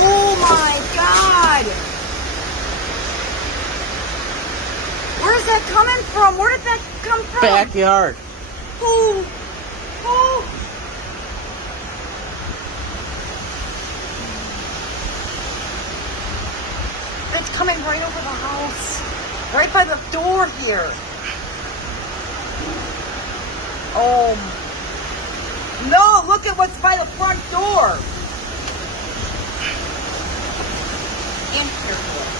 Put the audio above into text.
Oh my God! Where's that coming from? Where did that come from? Backyard. Oh! Oh! It's coming right over the house. Right by the door here. Oh. No, look at what's by the front door. In here.